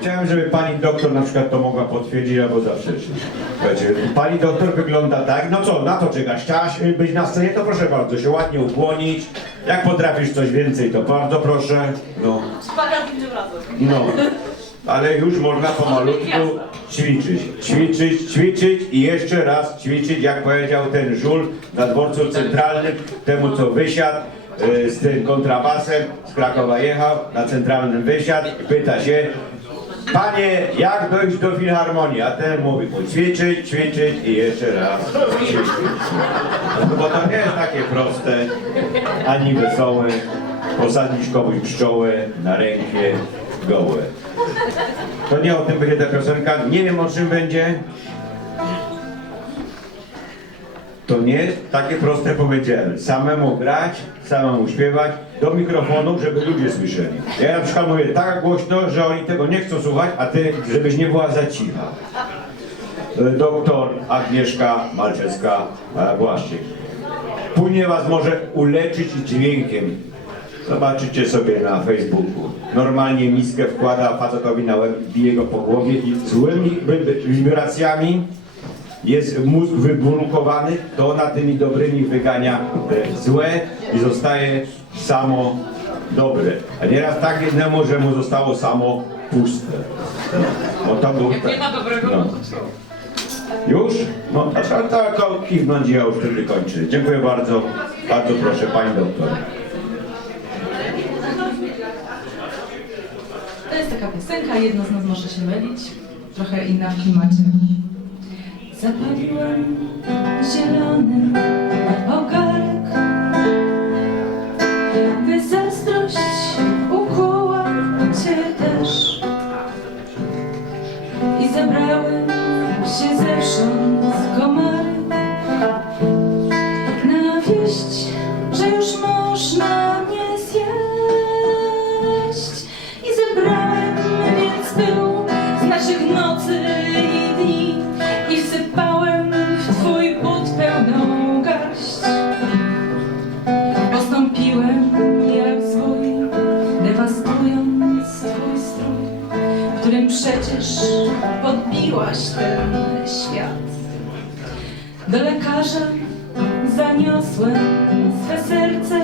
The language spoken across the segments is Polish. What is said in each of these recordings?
Chciałem, żeby pani doktor na przykład to mogła potwierdzić albo zaprzeczyć. Pani doktor wygląda tak, no co, na to czekasz? Chciałaś y, być na scenie, to proszę bardzo, się ładnie ukłonić. Jak potrafisz coś więcej, to bardzo proszę. No, Szpagat innym razem. no. Ale już można pomalutku ćwiczyć, ćwiczyć, ćwiczyć i jeszcze raz ćwiczyć, jak powiedział ten żul na dworcu centralnym, temu co wysiadł y, z tym kontrabasem, z Krakowa jechał, na centralnym wysiadł i pyta się, panie, jak dojść do filharmonii? A ten mówi, ćwiczyć, ćwiczyć i jeszcze raz ćwiczyć. No, bo to nie jest takie proste, ani wesołe, posadzić komuś pszczołę na rękę gołe. To nie o tym będzie ta piosenka, nie wiem o czym będzie. To nie jest takie proste powiedziane. Samemu grać, samemu śpiewać, do mikrofonu, żeby ludzie słyszeli. Ja na przykład mówię tak głośno, że oni tego nie chcą słuchać, a ty, żebyś nie była za cicha. E, Doktor Agnieszka Malczewska e. Później was może uleczyć dźwiękiem. Zobaczycie sobie na Facebooku. Normalnie miskę wkłada facetowi na łeb, bije go po głowie i złymi wibracjami jest mózg wyblokowany, to ona tymi dobrymi wygania te złe i zostaje samo dobre. A nieraz tak jednemu, że mu zostało samo puste. No, bo to był... Nie ma dobrego No. Już? No, a to, to kiwnąć i ja już wtedy kończę. Dziękuję bardzo. Bardzo proszę, pani doktor. To jest taka piosenka, jedno z nas może się mylić, trochę inna w klimacie. Zapaliłem zielony ogarek, którym przecież podbiłaś ten świat. Do lekarza zaniosłem swe serce.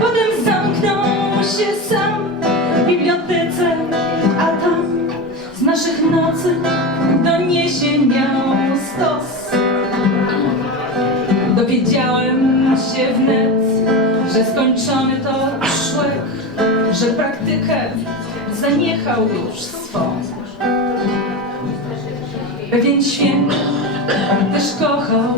Potem zamknął się sam w bibliotece, a tam z naszych nocy doniesień miał stos. Dowiedziałem się wnet, że skończony to szłek, że praktykę zaniechał już swą. Pewien święty też kochał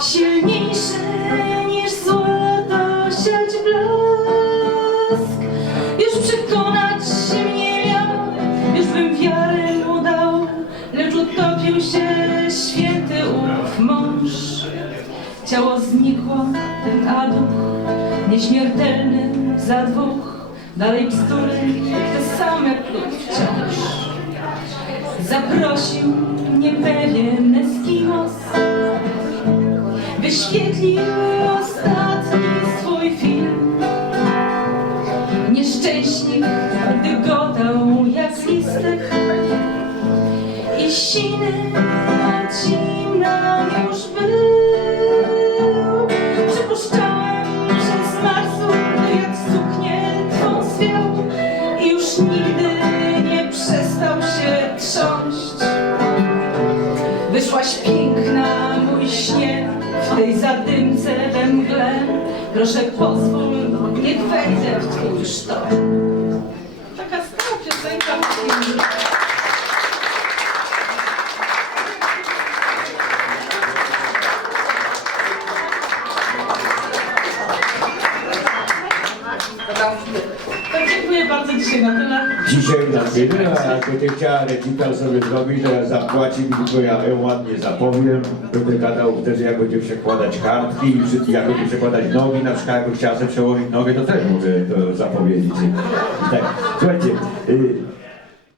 silniejsze niż złoto siać blask. Już przekonać się mnie miał, już bym wiarę mu dał, lecz utopił się święty ów mąż. Ciało znikło, a duch nieśmiertelny za dwóch, dalej bzdury, te same klub wciąż. Zaprosił mnie pewien Wish it you mgle. Proszę pozwól, niech wejdę w twój sztorm. Taka stara piosenka. Dziękuję bardzo dzisiaj na tyle. Dzisiaj na tyle, a jakby ty chciała recital sobie zrobić, to ja zapłaci mi, tylko ja ją ładnie zapowiem. Będę gadał wtedy, jak będzie przekładać kartki i przy- jak będzie przekładać nogi, na przykład jakby chciała sobie przełożyć nogę, to też mogę to zapowiedzieć. Tak, słuchajcie, y,